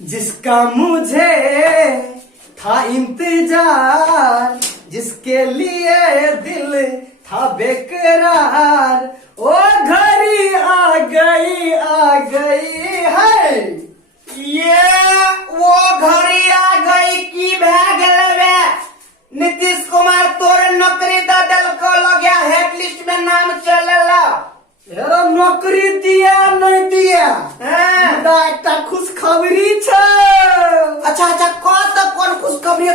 जिसका मुझे था इंतजार, जिसके लिए दिल था बेकरार, ओ घड़ी आ गई है। ये वो घड़ी आ गई की भए गेलवे। नीतीश कुमार तोरे नौकरी द देलको, लगे हेड लिस्ट में नाम चलेला। एरो नौकरी दिया नहीं दिया, एक खुशखबरी छ। अच्छा कौन खुशखबरी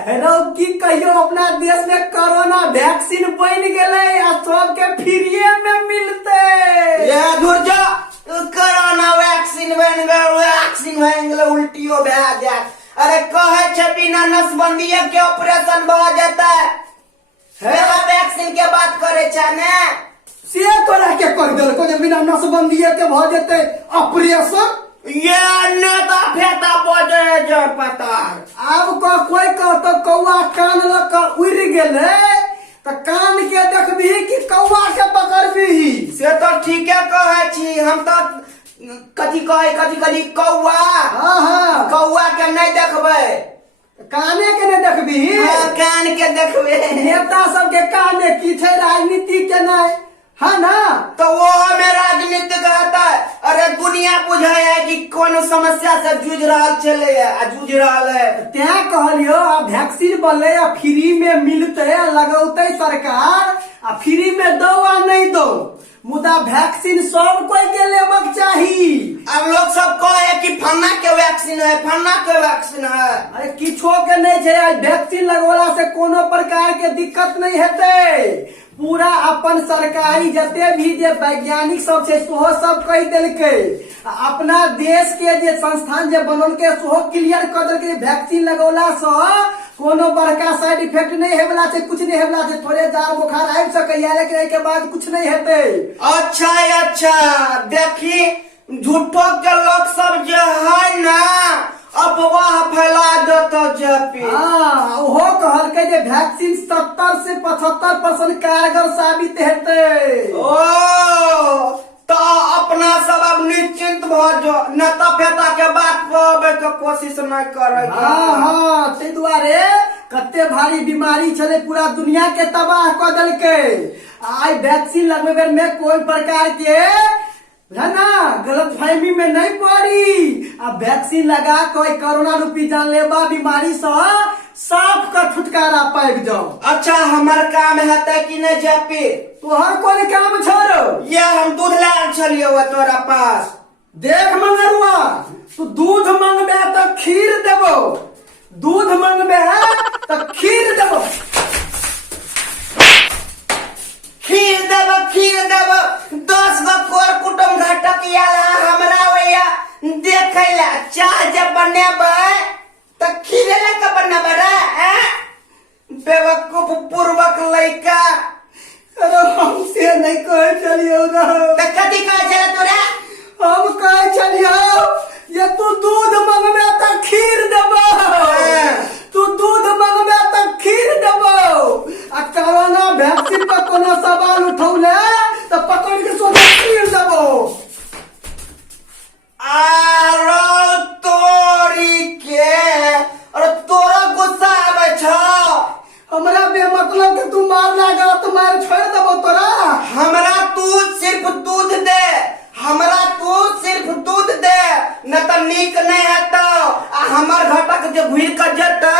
हेरो की कहियो अपना देश में कोरोना वैक्सीन बन गेले आ सबके फ्रीए में मिलते। ये धुरजा कोरोना वैक्सीन बन गेल उल्टियो भए जात। अरे कहे छे बिना नसबंदीए के ऑपरेशन भ जेतै। वैक्सीन के बात करे छे ने, से तोरा के कह देलको जे बिना नसबंदीए के भ जेतै ऑपरेशन। ये नेता फेता बजे जे पता। अब कोई कहतो कौआ कान लक उड़ गेले त कान के देखबी कि कौआ के पकड़बी। से तो ठीके कहे छी हम तो। कथी कौआ। हाँ कौआ के नहीं देखबे, काने के नहीं देखबी। कान के देखबे। नेता सबके काने की छै, राजनीति के नहीं है ना। तो वो हमें राजनीतिक रहता है। अरे दुनिया बुझे है कि कौन समस्या से जूझ रहा चले जूझ रहा है। त्या कहलियो वैक्सीन बोले फ्री में मिलते लगौते सरकार, आ फ्री में दो आ नहीं दो, मुदा वैक्सीन सब कोई के लेबक चाहिए। अब लोग सब कहे कि फन्ना के वैक्सीन है, फन्ना के वैक्सीन है। अरे किछो के नहीं है, वैक्सीन लगवला से कोनो प्रकार के दिक्कत नहीं हेते। पूरा अपन सरकारी जते भी जे वैज्ञानिक सब छै सेहो सब कह देलकै। अपना देश के जे संस्थान जे बनलकै सेहो क्लियर कर देलकै वैक्सीन लगौला से कोनो बड़का साइड इफेक्ट नहीं हेवला छै, कुछ नहीं हेवला छै। थोड़े जार बुखार आबि सकैया लेकिन एके बाद कुछ नहीं हेते। अच्छा देखी झूठो के लोग सब जे है ना अफवाह फैला देता जेपी। ओहो कहलकै जे वैक्सीन 70 से 75% कारगर साबित हेते। ओ तो अपना सब अब निश्चिंत भ जो, नेता फेता के बात पे के कोशिश नहीं करे। हाँ ते दुआरे कते भारी बीमारी छले, पूरा दुनिया के तबाह कर देलकै। आई वैक्सीन लगबे में कोई प्रकार के है ना गलत फहमी में नहीं पड़ी। अब वैक्सीन लगा कोई कोरोना रूपी जानलेवा बीमारी से साफ का छुटकारा पाइब जाओ। अच्छा हमार काम है कि नहीं जेपी? तोहर कोई काम छोड़ो, ये हम दूध लाल चलियो तोरा पास। देख मंगरुआ, तू दूध मांगबे तो खीर देबो, दूध मांगबे तो खीर देबो। खीर देव 10 गो कोर कुटुम घटक हमरा वैया देखे ला। चाह जब बनेबे तो खीर लेके बनेबे रे। बेवकूफ पूर्वक लइका। अरे हमसे नहीं कहे चलियो ना। तो कथी कहे चले तोरा? हम कहे चलियो ये तू दूध मांगबे तो खीर देबो, तू दूध मांगबे तो खीर देबो। आ कोरोना वैक्सीन पर कोनो सवाल उठौले तो पकड़ के सोना खीर देबो। आरो तोरी के, और तोरा गुस्सा आवे छ? हमरा बेमतलब के तू मार लागा तो मार छोड़ देबो तोरा। हमरा तू सिर्फ दूध दे, हमरा तू सिर्फ दूध दे, न तो नीक नहीं है। तो हमर घटक जो घुर कर जते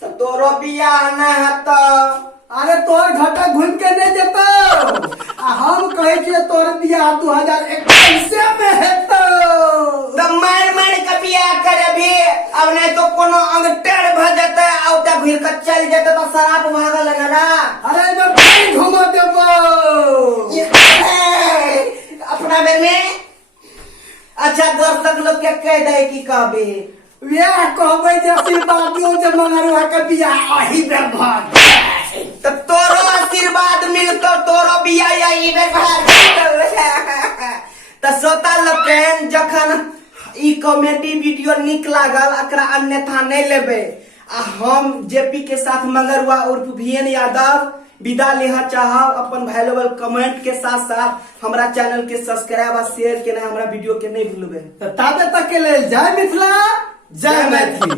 तो तोरो बियाह नहीं है। तो अरे तोर घटक घूम के नहीं देतो, हम कहे कि तोर बियाह 2021 में हेतो। तो मार के बियाह करे भी। अब नहीं तो कोनो अंग टेढ़ भ जते आ उता घुर कर चल जते तो शराब भागल न रा। अरे जब फिर घुमा देबो अपना बेर में। अच्छा दर्शक लोग के कह दे कि कहबे यह कहबे जे आशीर्वादियों जे मंगरुआ के बियाह अही में भाग। तो तोरो आशीर्वाद मिलतो, तोरो बियाह यही में भाग। तो सोता लोग जखन ई कॉमेडी वीडियो निक लागल एकरा अन्यथा नहीं लेबे। हम जेपी के साथ मंगरुआ उर्फ वीएन यादव विदा लेहा चाहब अपन वैल्यूएबल कमेंट के साथ साथ हमरा चैनल के सब्सक्राइब और शेयर के हमरा वीडियो के नहीं भूलबे। ताबे तक के लेल जय मिथिला जय मैथिली।